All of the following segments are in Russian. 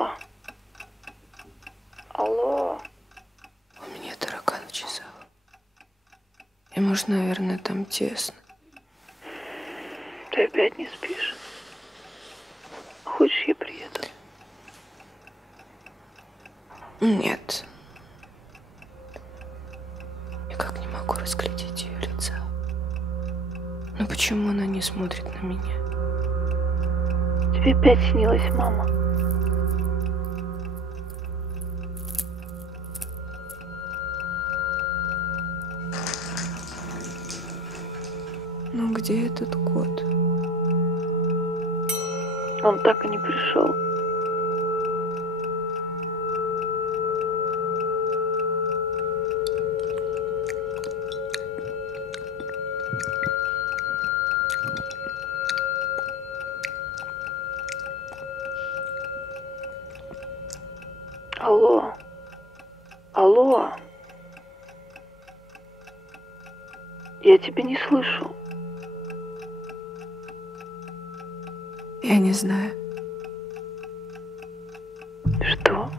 Алло. Алло. У меня таракан в часах. И, может, наверное, там тесно. Ты опять не спишь? Хочешь, я приеду? Нет. Никак не могу разглядеть ее лица. Но почему она не смотрит на меня? Тебе опять снилась мама. Ну где этот кот? Он так и не пришел. Алло. Алло. Я тебя не слышу. Я не знаю. Что?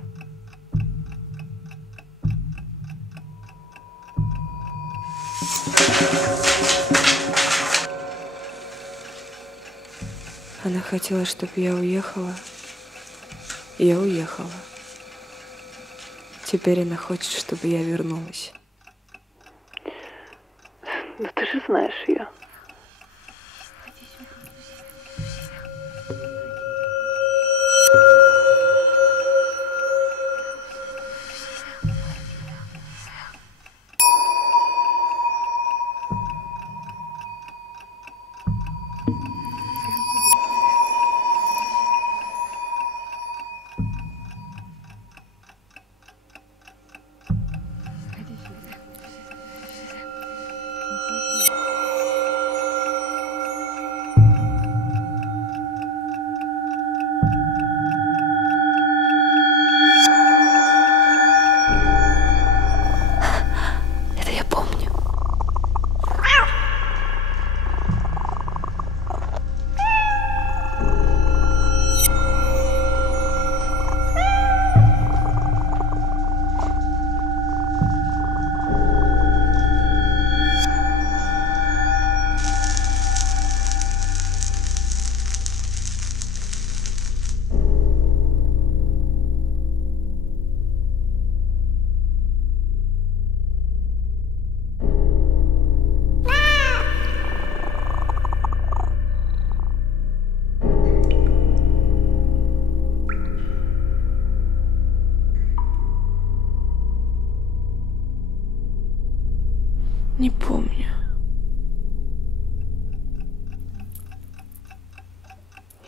Она хотела, чтобы я уехала. Я уехала. Теперь она хочет, чтобы я вернулась. Ну ты же знаешь ее. Это я помню. Не помню.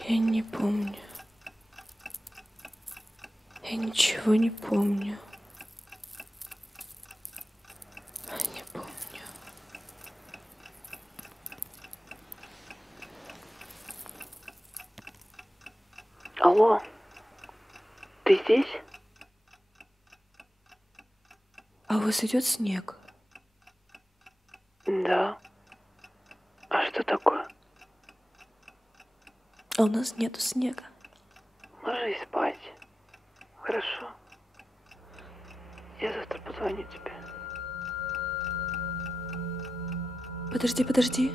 Я не помню. Я ничего не помню. Не помню. Алло. Ты здесь? А у вас идет снег? Да. А что такое? А у нас нету снега. Ложись спать. Хорошо. Я завтра позвоню тебе. Подожди, подожди.